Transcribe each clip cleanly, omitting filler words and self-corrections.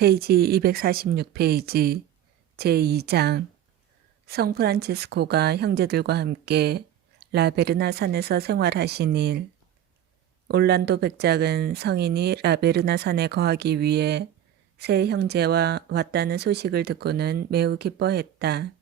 페이지 246페이지 제2장 성프란치스코가 형제들과 함께 라베르나 산에서 생활하신 일. 올란도 백작은 성인이 라베르나 산에 거하기 위해 세 형제와 왔다는 소식을 듣고는 매우 기뻐했다.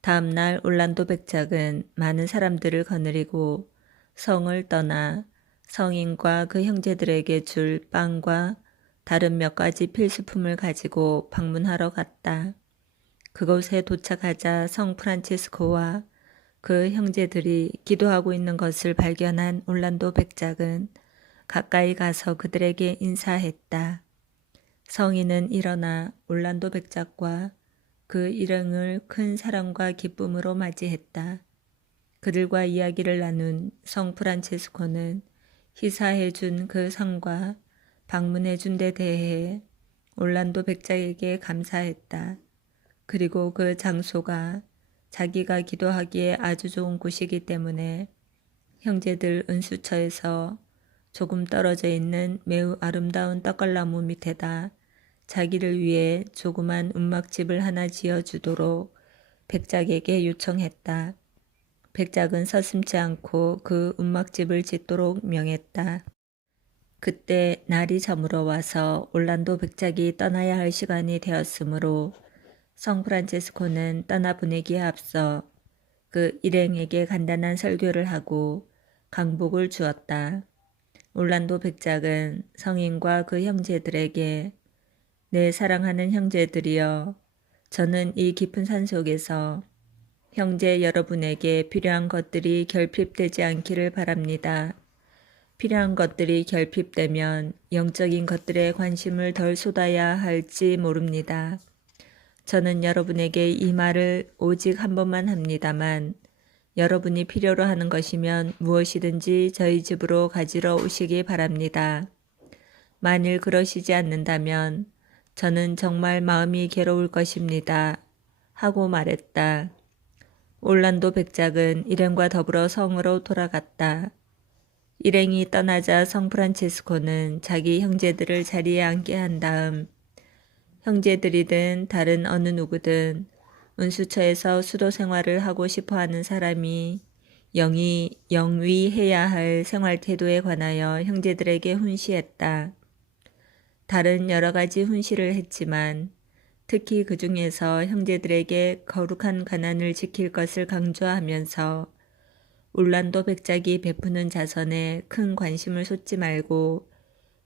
다음 날 올란도 백작은 많은 사람들을 거느리고 성을 떠나 성인과 그 형제들에게 줄 빵과 다른 몇 가지 필수품을 가지고 방문하러 갔다. 그곳에 도착하자 성 프란치스코와 그 형제들이 기도하고 있는 것을 발견한 올란도 백작은 가까이 가서 그들에게 인사했다. 성인은 일어나 올란도 백작과 그 일행을 큰 사랑과 기쁨으로 맞이했다. 그들과 이야기를 나눈 성 프란치스코는 희사해준 그 상과 방문해준 데 대해 올란도 백작에게 감사했다. 그리고 그 장소가 자기가 기도하기에 아주 좋은 곳이기 때문에 형제들 은수처에서 조금 떨어져 있는 매우 아름다운 떡갈나무 밑에다 자기를 위해 조그만 움막집을 하나 지어주도록 백작에게 요청했다. 백작은 서슴지 않고 그 움막집을 짓도록 명했다. 그때 날이 저물어 와서 올란도 백작이 떠나야 할 시간이 되었으므로 성 프란체스코는 떠나보내기에 앞서 그 일행에게 간단한 설교를 하고 강복을 주었다. 올란도 백작은 성인과 그 형제들에게 내 사랑하는 형제들이여, 저는 이 깊은 산 속에서 형제 여러분에게 필요한 것들이 결핍되지 않기를 바랍니다. 필요한 것들이 결핍되면 영적인 것들에 관심을 덜 쏟아야 할지 모릅니다. 저는 여러분에게 이 말을 오직 한 번만 합니다만 여러분이 필요로 하는 것이면 무엇이든지 저희 집으로 가지러 오시기 바랍니다. 만일 그러시지 않는다면 저는 정말 마음이 괴로울 것입니다. 하고 말했다. 올란도 백작은 일행과 더불어 성으로 돌아갔다. 일행이 떠나자 성 프란체스코는 자기 형제들을 자리에 앉게 한 다음 형제들이든 다른 어느 누구든 운수처에서 수도 생활을 하고 싶어하는 사람이 영위해야 할 생활 태도에 관하여 형제들에게 훈시했다. 다른 여러 가지 훈시를 했지만 특히 그 중에서 형제들에게 거룩한 가난을 지킬 것을 강조하면서 올란도 백작이 베푸는 자선에 큰 관심을 쏟지 말고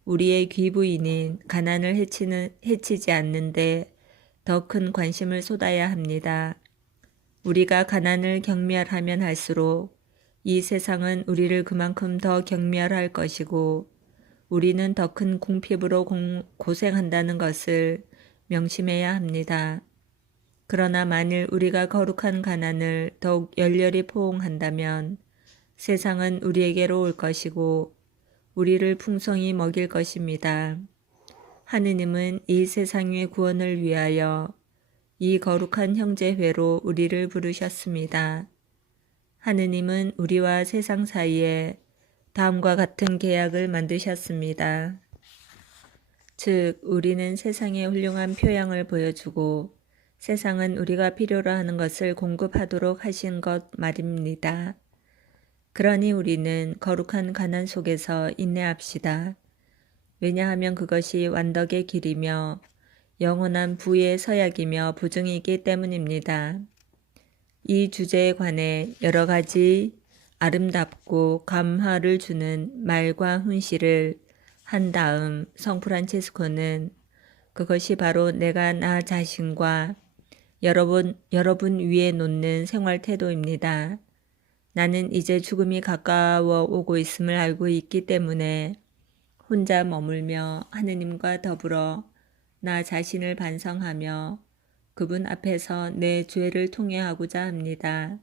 우리의 귀부인인 가난을 해치지 않는데 더 큰 관심을 쏟아야 합니다. 우리가 가난을 경멸하면 할수록 이 세상은 우리를 그만큼 더 경멸할 것이고 우리는 더 큰 궁핍으로 고생한다는 것을 명심해야 합니다. 그러나 만일 우리가 거룩한 가난을 더욱 열렬히 포옹한다면 세상은 우리에게로 올 것이고 우리를 풍성히 먹일 것입니다. 하느님은 이 세상의 구원을 위하여 이 거룩한 형제회로 우리를 부르셨습니다. 하느님은 우리와 세상 사이에 다음과 같은 계약을 만드셨습니다. 즉, 우리는 세상에 훌륭한 표양을 보여주고 세상은 우리가 필요로 하는 것을 공급하도록 하신 것 말입니다. 그러니 우리는 거룩한 가난 속에서 인내합시다. 왜냐하면 그것이 완덕의 길이며 영원한 부의 서약이며 보증이기 때문입니다. 이 주제에 관해 여러 가지 아름답고 감화를 주는 말과 훈시를 한 다음 성 프란체스코는 그것이 바로 내가 나 자신과 여러분 위에 놓는 생활 태도입니다. 나는 이제 죽음이 가까워 오고 있음을 알고 있기 때문에 혼자 머물며 하느님과 더불어 나 자신을 반성하며 그분 앞에서 내 죄를 통회하고자 합니다.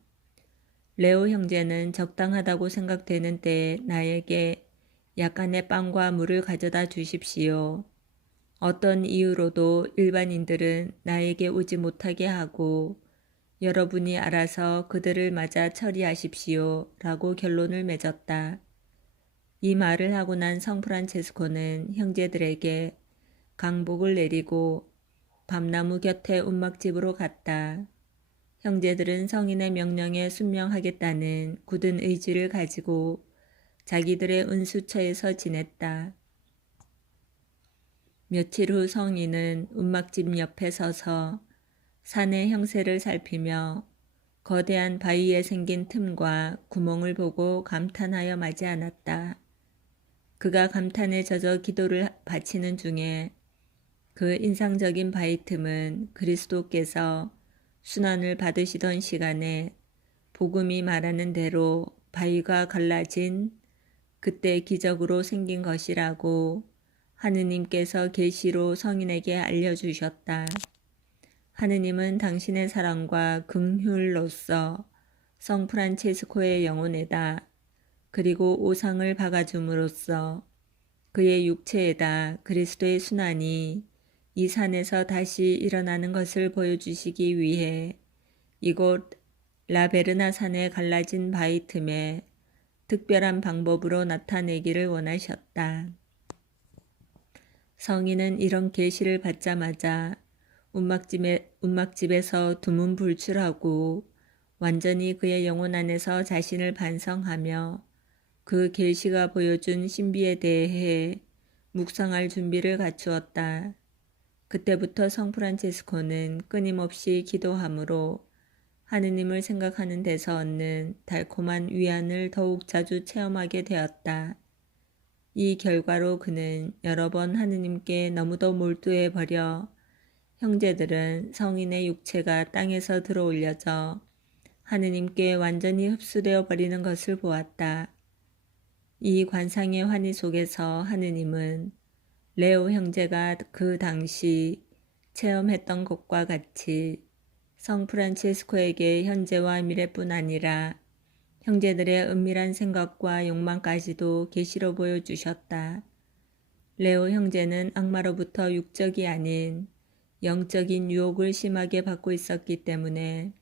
레오 형제는 적당하다고 생각되는 때에 나에게 약간의 빵과 물을 가져다 주십시오. 어떤 이유로도 일반인들은 나에게 오지 못하게 하고 여러분이 알아서 그들을 맞아 처리하십시오. 라고 결론을 맺었다. 이 말을 하고 난 성 프란체스코는 형제들에게 강복을 내리고 밤나무 곁에 움막집으로 갔다. 형제들은 성인의 명령에 순명하겠다는 굳은 의지를 가지고 자기들의 은수처에서 지냈다. 며칠 후 성인은 움막집 옆에 서서 산의 형세를 살피며 거대한 바위에 생긴 틈과 구멍을 보고 감탄하여 마지 않았다. 그가 감탄에 젖어 기도를 바치는 중에 그 인상적인 바위 틈은 그리스도께서 순환을 받으시던 시간에 복음이 말하는 대로 바위가 갈라진 그때 기적으로 생긴 것이라고 하느님께서 계시로 성인에게 알려주셨다. 하느님은 당신의 사랑과 긍휼로서 성 프란체스코의 영혼에다 그리고 오상을 박아줌으로써 그의 육체에다 그리스도의 순환이 이 산에서 다시 일어나는 것을 보여주시기 위해 이곳 라베르나 산에 갈라진 바위 틈에 특별한 방법으로 나타내기를 원하셨다. 성인은 이런 계시를 받자마자 움막집에서 두문불출하고 완전히 그의 영혼 안에서 자신을 반성하며 그 계시가 보여준 신비에 대해 묵상할 준비를 갖추었다. 그때부터 성 프란체스코는 끊임없이 기도함으로 하느님을 생각하는 데서 얻는 달콤한 위안을 더욱 자주 체험하게 되었다. 이 결과로 그는 여러 번 하느님께 너무도 몰두해 버려 형제들은 성인의 육체가 땅에서 들어올려져 하느님께 완전히 흡수되어 버리는 것을 보았다. 이 관상의 환희 속에서 하느님은 레오 형제가 그 당시 체험했던 것과 같이 성 프란체스코에게 현재와 미래뿐 아니라 형제들의 은밀한 생각과 욕망까지도 계시로 보여주셨다. 레오 형제는 악마로부터 육적이 아닌 영적인 유혹을 심하게 받고 있었기 때문에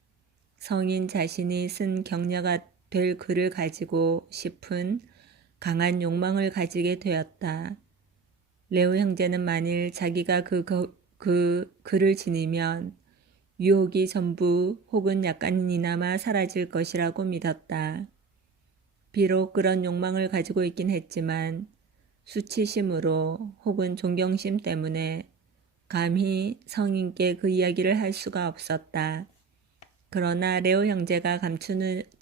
성인 자신이 쓴 격려가 될 글을 가지고 싶은 강한 욕망을 가지게 되었다. 레오 형제는 만일 자기가 그 글을 지니면 유혹이 전부 혹은 약간이나마 사라질 것이라고 믿었다. 비록 그런 욕망을 가지고 있긴 했지만 수치심으로 혹은 존경심 때문에 감히 성인께 그 이야기를 할 수가 없었다. 그러나 레오 형제가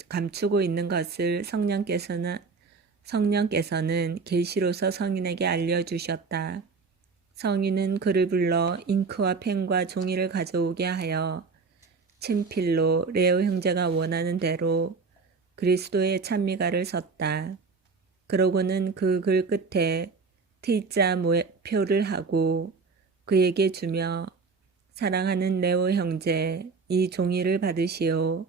감추고 있는 것을 성령께서는 계시로서 성인에게 알려주셨다. 성인은 그를 불러 잉크와 펜과 종이를 가져오게 하여 친필로 레오 형제가 원하는 대로 그리스도의 찬미가를 썼다. 그러고는 그 글 끝에 T자 표를 하고 그에게 주며 사랑하는 레오 형제, 이 종이를 받으시오.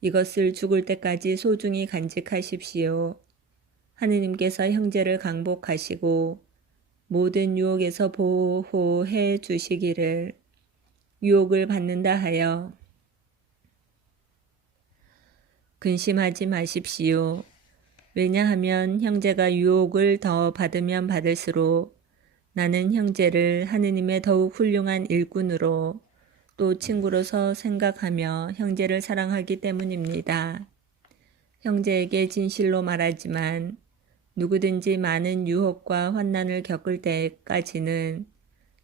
이것을 죽을 때까지 소중히 간직하십시오. 하느님께서 형제를 강복하시고 모든 유혹에서 보호해 주시기를. 유혹을 받는다 하여 근심하지 마십시오. 왜냐하면 형제가 유혹을 더 받으면 받을수록 나는 형제를 하느님의 더욱 훌륭한 일꾼으로 또 친구로서 생각하며 형제를 사랑하기 때문입니다. 형제에게 진실로 말하지만 누구든지 많은 유혹과 환난을 겪을 때까지는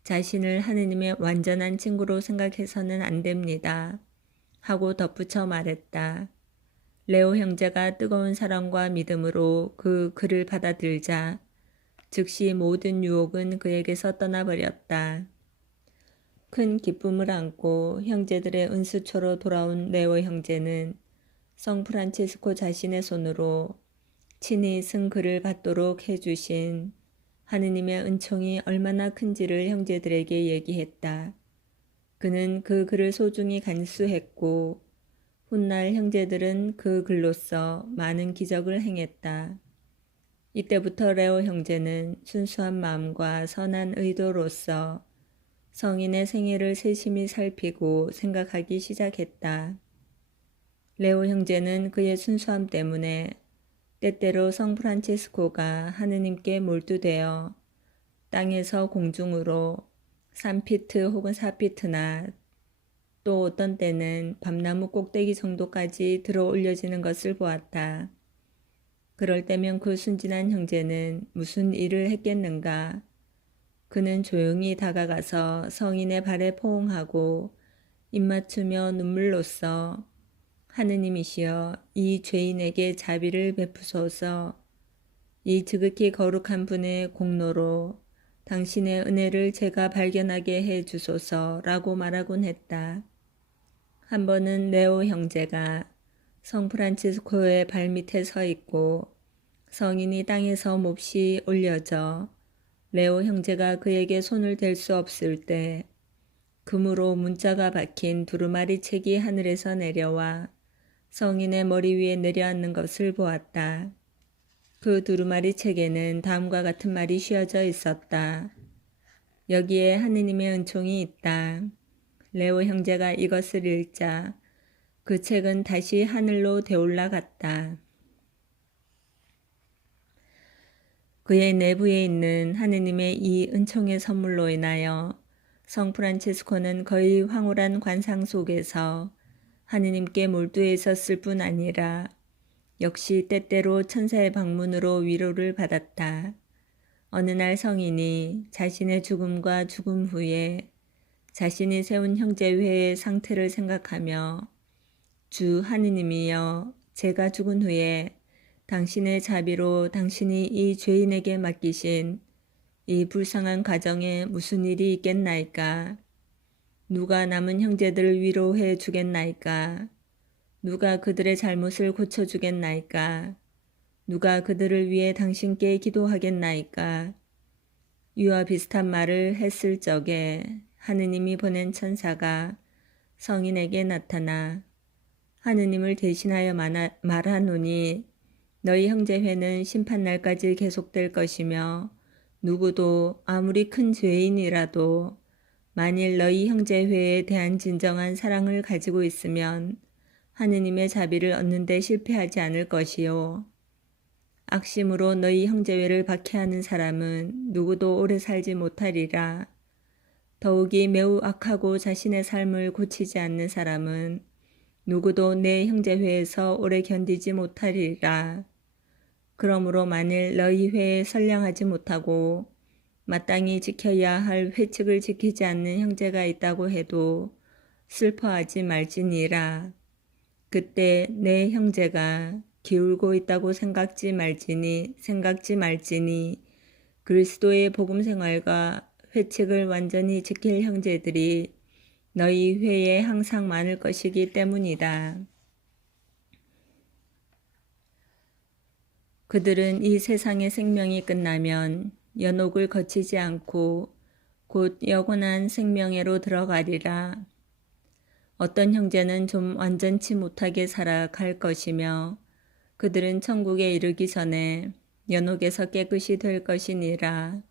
자신을 하느님의 완전한 친구로 생각해서는 안 됩니다. 하고 덧붙여 말했다. 레오 형제가 뜨거운 사랑과 믿음으로 그 글을 받아들자 즉시 모든 유혹은 그에게서 떠나버렸다. 큰 기쁨을 안고 형제들의 은수초로 돌아온 레오 형제는 성 프란체스코 자신의 손으로 친히 쓴 글을 받도록 해주신 하느님의 은총이 얼마나 큰지를 형제들에게 얘기했다. 그는 그 글을 소중히 간수했고 훗날 형제들은 그 글로써 많은 기적을 행했다. 이때부터 레오 형제는 순수한 마음과 선한 의도로서 성인의 생애를 세심히 살피고 생각하기 시작했다. 레오 형제는 그의 순수함 때문에 때때로 성 프란체스코가 하느님께 몰두되어 땅에서 공중으로 3피트 혹은 4피트나 또 어떤 때는 밤나무 꼭대기 정도까지 들어 올려지는 것을 보았다. 그럴 때면 그 순진한 형제는 무슨 일을 했겠는가? 그는 조용히 다가가서 성인의 발에 포옹하고 입맞추며 눈물로써 하느님이시여 이 죄인에게 자비를 베푸소서. 이 지극히 거룩한 분의 공로로 당신의 은혜를 제가 발견하게 해 주소서라고 말하곤 했다. 한 번은 레오 형제가 성 프란치스코의 발밑에 서 있고 성인이 땅에서 몹시 올려져 레오 형제가 그에게 손을 댈 수 없을 때 금으로 문자가 박힌 두루마리 책이 하늘에서 내려와 성인의 머리 위에 내려앉는 것을 보았다. 그 두루마리 책에는 다음과 같은 말이 씌어져 있었다. 여기에 하느님의 은총이 있다. 레오 형제가 이것을 읽자 그 책은 다시 하늘로 되올라갔다. 그의 내부에 있는 하느님의 이 은총의 선물로 인하여 성 프란치스코는 거의 황홀한 관상 속에서 하느님께 몰두해 있었을 뿐 아니라 역시 때때로 천사의 방문으로 위로를 받았다. 어느 날 성인이 자신의 죽음과 죽음 후에 자신이 세운 형제회의 상태를 생각하며 주 하느님이여 제가 죽은 후에 당신의 자비로 당신이 이 죄인에게 맡기신 이 불쌍한 가정에 무슨 일이 있겠나이까? 누가 남은 형제들을 위로해 주겠나이까? 누가 그들의 잘못을 고쳐주겠나이까? 누가 그들을 위해 당신께 기도하겠나이까? 이와 비슷한 말을 했을 적에 하느님이 보낸 천사가 성인에게 나타나 하느님을 대신하여 말하노니 너희 형제회는 심판날까지 계속될 것이며 누구도 아무리 큰 죄인이라도 만일 너희 형제회에 대한 진정한 사랑을 가지고 있으면 하느님의 자비를 얻는 데 실패하지 않을 것이요. 악심으로 너희 형제회를 박해하는 사람은 누구도 오래 살지 못하리라. 더욱이 매우 악하고 자신의 삶을 고치지 않는 사람은 누구도 내 형제회에서 오래 견디지 못하리라. 그러므로 만일 너희 회에 선량하지 못하고 마땅히 지켜야 할 회칙을 지키지 않는 형제가 있다고 해도 슬퍼하지 말지니라. 그때 내 형제가 기울고 있다고 생각지 말지니 그리스도의 복음 생활과 회칙을 완전히 지킬 형제들이 너희 회에 항상 많을 것이기 때문이다. 그들은 이 세상의 생명이 끝나면 연옥을 거치지 않고 곧 영원한 생명에로 들어가리라. 어떤 형제는 좀 완전치 못하게 살아갈 것이며 그들은 천국에 이르기 전에 연옥에서 깨끗이 될 것이니라.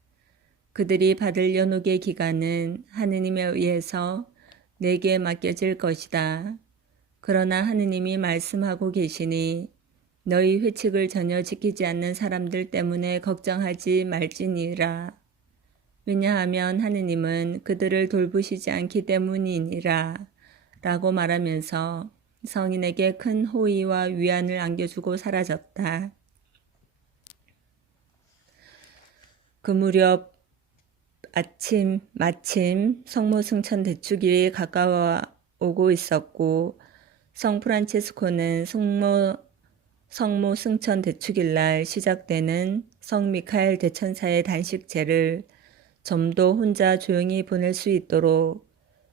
그들이 받을 연옥의 기간은 하느님에 의해서 내게 맡겨질 것이다. 그러나 하느님이 말씀하고 계시니 너희 회칙을 전혀 지키지 않는 사람들 때문에 걱정하지 말지니라. 왜냐하면 하느님은 그들을 돌보시지 않기 때문이니라. 라고 말하면서 성인에게 큰 호의와 위안을 안겨주고 사라졌다. 그 무렵 마침 성모승천 대축일이 가까워 오고 있었고 성 프란치스코는 성모 승천 대축일날 시작되는 성 미카엘 대천사의 단식제를 좀 더 혼자 조용히 보낼 수 있도록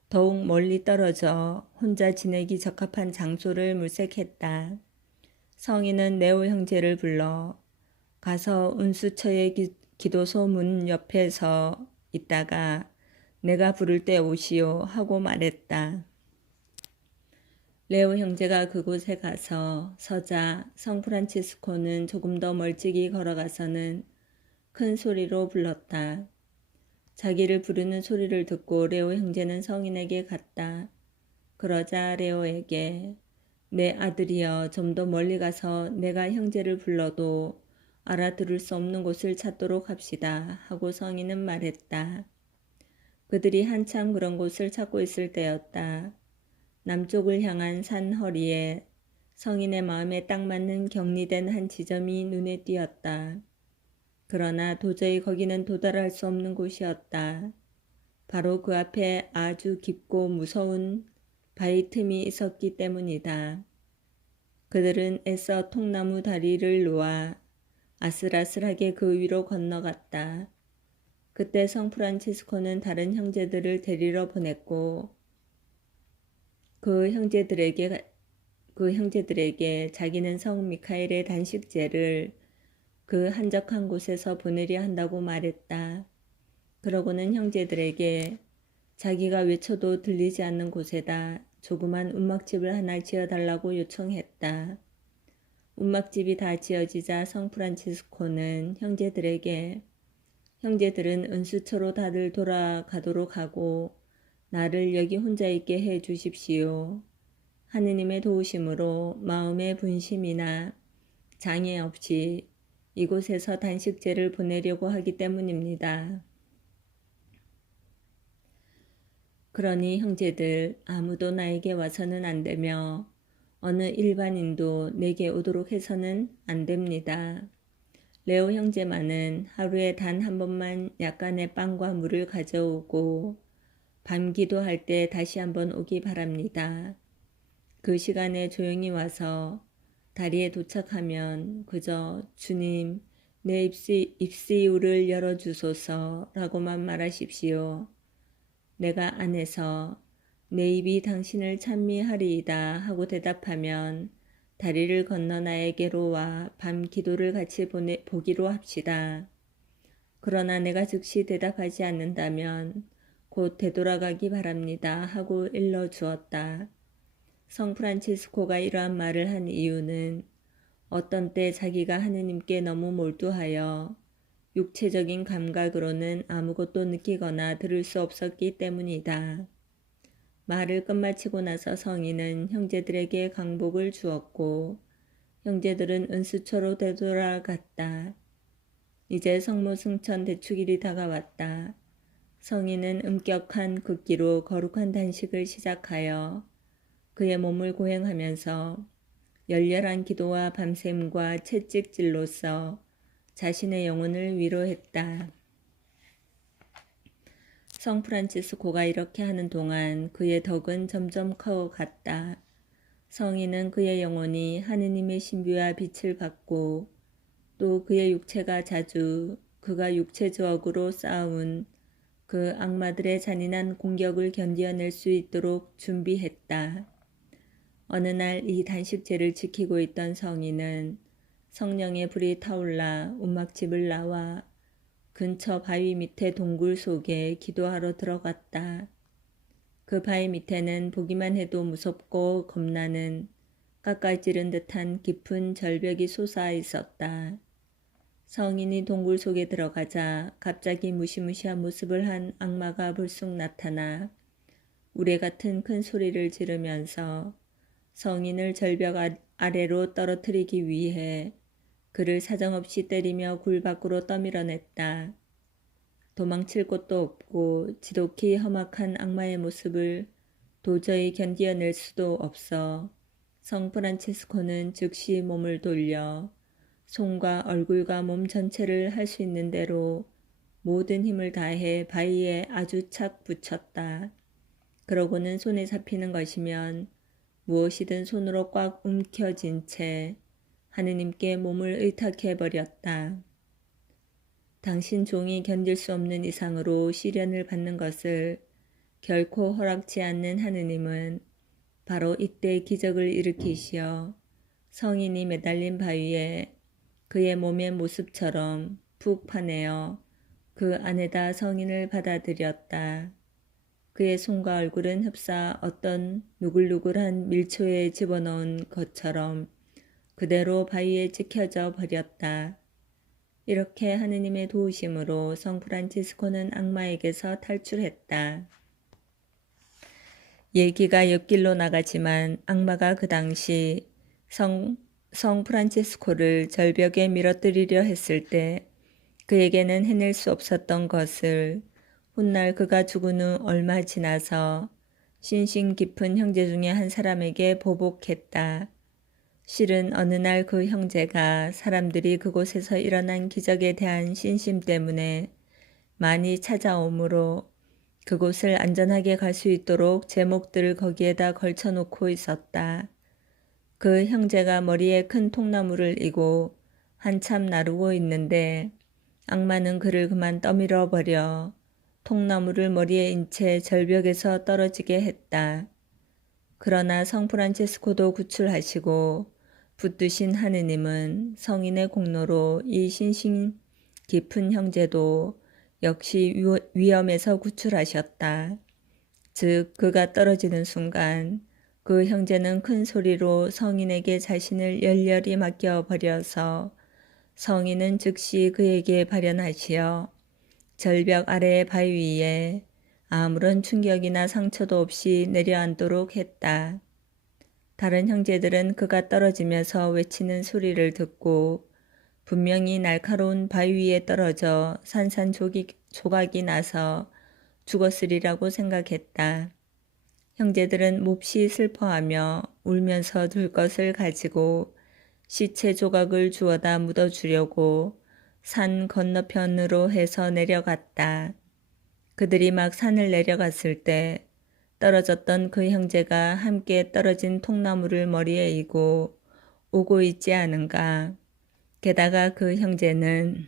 더욱 멀리 떨어져 혼자 지내기 적합한 장소를 물색했다. 성인은 네오 형제를 불러 가서 운수처의 기도소 문 옆에 서 있다가 내가 부를 때 오시오 하고 말했다. 레오 형제가 그곳에 가서 서자 성 프란치스코는 조금 더 멀찍이 걸어가서는 큰 소리로 불렀다. 자기를 부르는 소리를 듣고 레오 형제는 성인에게 갔다. 그러자 레오에게 내 아들이여 좀 더 멀리 가서 내가 형제를 불러도 알아들을 수 없는 곳을 찾도록 합시다 하고 성인은 말했다. 그들이 한참 그런 곳을 찾고 있을 때였다. 남쪽을 향한 산 허리에 성인의 마음에 딱 맞는 격리된 한 지점이 눈에 띄었다. 그러나 도저히 거기는 도달할 수 없는 곳이었다. 바로 그 앞에 아주 깊고 무서운 바위 틈이 있었기 때문이다. 그들은 애써 통나무 다리를 놓아 아슬아슬하게 그 위로 건너갔다. 그때 성프란치스코는 다른 형제들을 데리러 보냈고 그 형제들에게 자기는 성 미카엘의 단식제를 그 한적한 곳에서 보내려 한다고 말했다. 그러고는 형제들에게 자기가 외쳐도 들리지 않는 곳에다 조그만 움막집을 하나 지어달라고 요청했다. 움막집이 다 지어지자 성프란치스코는 형제들은 은수처로 다들 돌아가도록 하고 나를 여기 혼자 있게 해 주십시오. 하느님의 도우심으로 마음의 분심이나 장애 없이 이곳에서 단식제를 보내려고 하기 때문입니다. 그러니 형제들 아무도 나에게 와서는 안 되며 어느 일반인도 내게 오도록 해서는 안 됩니다. 레오 형제만은 하루에 단 한 번만 약간의 빵과 물을 가져오고 밤 기도할 때 다시 한번 오기 바랍니다. 그 시간에 조용히 와서 다리에 도착하면 그저 주님 내 입시유를 열어주소서 라고만 말하십시오. 내가 안에서 내 입이 당신을 찬미하리이다 하고 대답하면 다리를 건너 나에게로 와 밤 기도를 같이 보기로 합시다. 그러나 내가 즉시 대답하지 않는다면 곧 되돌아가기 바랍니다 하고 일러주었다. 성프란치스코가 이러한 말을 한 이유는 어떤 때 자기가 하느님께 너무 몰두하여 육체적인 감각으로는 아무것도 느끼거나 들을 수 없었기 때문이다. 말을 끝마치고 나서 성인은 형제들에게 강복을 주었고 형제들은 은수처로 되돌아갔다. 이제 성모 승천 대축일이 다가왔다. 성인은 엄격한 극기로 거룩한 단식을 시작하여 그의 몸을 고행하면서 열렬한 기도와 밤샘과 채찍질로써 자신의 영혼을 위로했다. 성프란치스코가 이렇게 하는 동안 그의 덕은 점점 커갔다. 성인은 그의 영혼이 하느님의 신비와 빛을 받고 또 그의 육체가 자주 그가 육체적으로 싸운 그 악마들의 잔인한 공격을 견뎌낼 수 있도록 준비했다. 어느 날 이 단식제를 지키고 있던 성인은 성령의 불이 타올라 움막집을 나와 근처 바위 밑에 동굴 속에 기도하러 들어갔다. 그 바위 밑에는 보기만 해도 무섭고 겁나는 깎아지른 듯한 깊은 절벽이 솟아 있었다. 성인이 동굴 속에 들어가자 갑자기 무시무시한 모습을 한 악마가 불쑥 나타나 우레 같은 큰 소리를 지르면서 성인을 절벽 아래로 떨어뜨리기 위해 그를 사정없이 때리며 굴 밖으로 떠밀어냈다. 도망칠 곳도 없고 지독히 험악한 악마의 모습을 도저히 견디어낼 수도 없어 성프란치스코는 즉시 몸을 돌려 손과 얼굴과 몸 전체를 할 수 있는 대로 모든 힘을 다해 바위에 아주 착 붙였다. 그러고는 손에 잡히는 것이면 무엇이든 손으로 꽉 움켜쥔 채 하느님께 몸을 의탁해버렸다. 당신 종이 견딜 수 없는 이상으로 시련을 받는 것을 결코 허락지 않는 하느님은 바로 이때 기적을 일으키시어 성인이 매달린 바위에 그의 몸의 모습처럼 푹 파내어 그 안에다 성인을 받아들였다. 그의 손과 얼굴은 흡사 어떤 누글누글한 밀초에 집어넣은 것처럼 그대로 바위에 찍혀져 버렸다. 이렇게 하느님의 도우심으로 성프란치스코는 악마에게서 탈출했다. 얘기가 옆길로 나가지만 악마가 그 당시 성프란치스코를 절벽에 밀어뜨리려 했을 때 그에게는 해낼 수 없었던 것을 훗날 그가 죽은 후 얼마 지나서 신심 깊은 형제 중에 한 사람에게 보복했다. 실은 어느 날 그 형제가 사람들이 그곳에서 일어난 기적에 대한 신심 때문에 많이 찾아오므로 그곳을 안전하게 갈 수 있도록 제목들을 거기에다 걸쳐놓고 있었다. 그 형제가 머리에 큰 통나무를 이고 한참 나르고 있는데 악마는 그를 그만 떠밀어 버려 통나무를 머리에 인 채 절벽에서 떨어지게 했다. 그러나 성 프란체스코도 구출하시고 붙드신 하느님은 성인의 공로로 이 신심 깊은 형제도 역시 위험에서 구출하셨다. 즉 그가 떨어지는 순간 그 형제는 큰 소리로 성인에게 자신을 열렬히 맡겨버려서 성인은 즉시 그에게 발현하시어 절벽 아래의 바위 위에 아무런 충격이나 상처도 없이 내려앉도록 했다. 다른 형제들은 그가 떨어지면서 외치는 소리를 듣고 분명히 날카로운 바위 위에 떨어져 산산조각이 나서 죽었으리라고 생각했다. 형제들은 몹시 슬퍼하며 울면서 들 것을 가지고 시체 조각을 주워다 묻어주려고 산 건너편으로 해서 내려갔다. 그들이 막 산을 내려갔을 때 떨어졌던 그 형제가 함께 떨어진 통나무를 머리에 이고 오고 있지 않은가. 게다가 그 형제는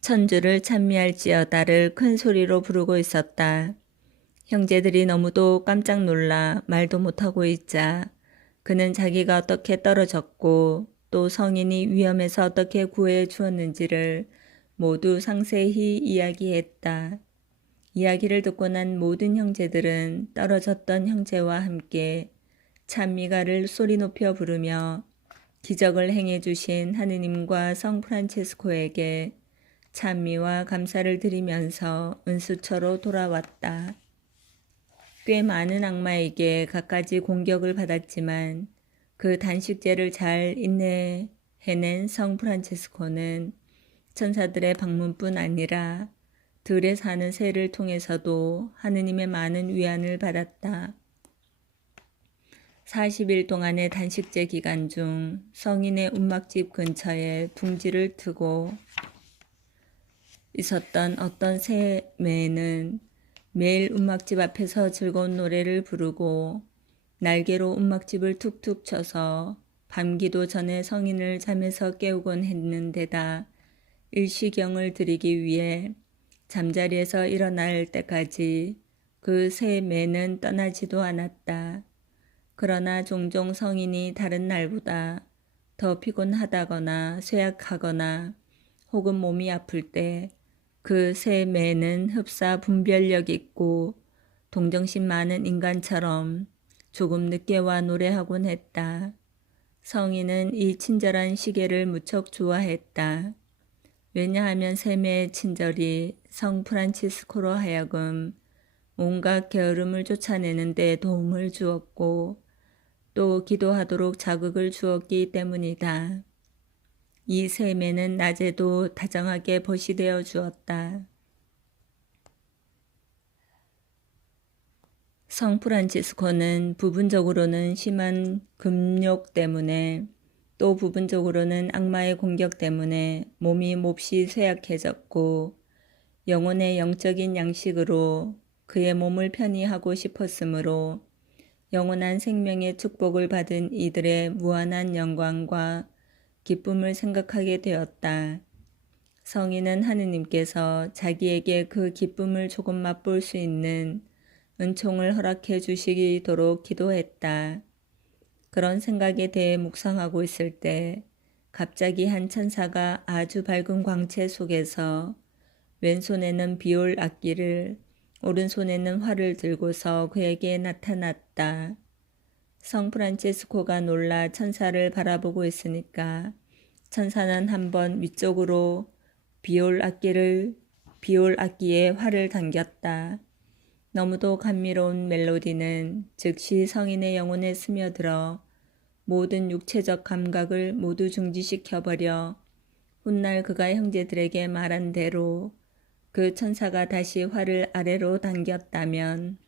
천주를 찬미할지어다를 큰 소리로 부르고 있었다. 형제들이 너무도 깜짝 놀라 말도 못하고 있자 그는 자기가 어떻게 떨어졌고 또 성인이 위험에서 어떻게 구해 주었는지를 모두 상세히 이야기했다. 이야기를 듣고 난 모든 형제들은 떨어졌던 형제와 함께 찬미가를 소리 높여 부르며 기적을 행해 주신 하느님과 성 프란체스코에게 찬미와 감사를 드리면서 은수처로 돌아왔다. 꽤 많은 악마에게 갖가지 공격을 받았지만 그 단식제를 잘 인내해낸 성 프란체스코는 천사들의 방문뿐 아니라 들에 사는 새를 통해서도 하느님의 많은 위안을 받았다. 40일 동안의 단식제 기간 중 성인의 움막집 근처에 둥지를 트고 있었던 어떤 새 매는 매일 움막집 앞에서 즐거운 노래를 부르고 날개로 움막집을 툭툭 쳐서 밤기도 전에 성인을 잠에서 깨우곤 했는데다 일시경을 드리기 위해 잠자리에서 일어날 때까지 그 새 매는 떠나지도 않았다. 그러나 종종 성인이 다른 날보다 더 피곤하다거나 쇠약하거나 혹은 몸이 아플 때 그 새 매는 흡사 분별력 있고 동정심 많은 인간처럼 조금 늦게 와 노래하곤 했다. 성인은 이 친절한 시계를 무척 좋아했다. 왜냐하면 새 매의 친절이 성 프란치스코로 하여금 온갖 게으름을 쫓아내는 데 도움을 주었고 또 기도하도록 자극을 주었기 때문이다. 이 새 매는 낮에도 다정하게 벗이 되어 주었다. 성 프란치스코는 부분적으로는 심한 금욕 때문에 또 부분적으로는 악마의 공격 때문에 몸이 몹시 쇠약해졌고 영혼의 영적인 양식으로 그의 몸을 편히 하고 싶었으므로 영원한 생명의 축복을 받은 이들의 무한한 영광과 기쁨을 생각하게 되었다. 성인은 하느님께서 자기에게 그 기쁨을 조금 맛볼 수 있는 은총을 허락해 주시도록 기도했다. 그런 생각에 대해 묵상하고 있을 때 갑자기 한 천사가 아주 밝은 광채 속에서 왼손에는 비올 악기를 오른손에는 활을 들고서 그에게 나타났다. 성 프란체스코가 놀라 천사를 바라보고 있으니까 천사는 한번 위쪽으로 비올 악기에 활을 당겼다. 너무도 감미로운 멜로디는 즉시 성인의 영혼에 스며들어 모든 육체적 감각을 모두 중지시켜버려 훗날 그가 형제들에게 말한 대로 그 천사가 다시 활을 아래로 당겼다면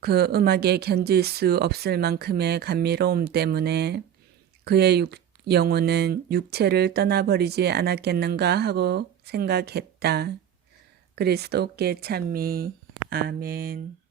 그 음악에 견딜 수 없을 만큼의 감미로움 때문에 그의 영혼은 육체를 떠나버리지 않았겠는가 하고 생각했다. 그리스도께 찬미. 아멘.